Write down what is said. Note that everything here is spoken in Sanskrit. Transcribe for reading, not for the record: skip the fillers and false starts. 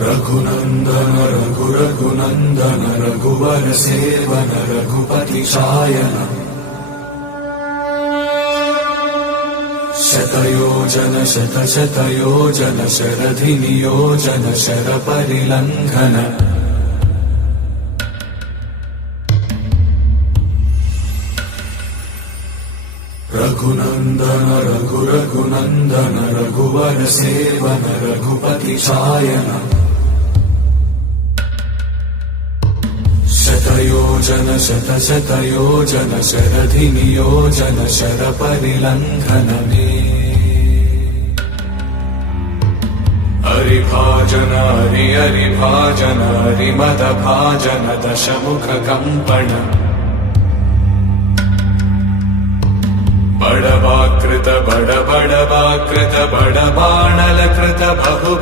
रघुनन्दन रघुरघुनन्दन रघुवर सेवन रघुपति शायन शतयोजन शतशतयोजन शरधि नियोजन शरपरिलङ्घन रघुनन्दन रघुरघुनन्दन रघुवर सेवन रघुपति शायन शतयोजन शतशतयोजन शरधि नियोजन शरपरिलङ्घन हरिभाजन हरिभाजन हरिमदभाजन दशमुख कम्पण बड़वाकृत बड़बाणलकृत बहु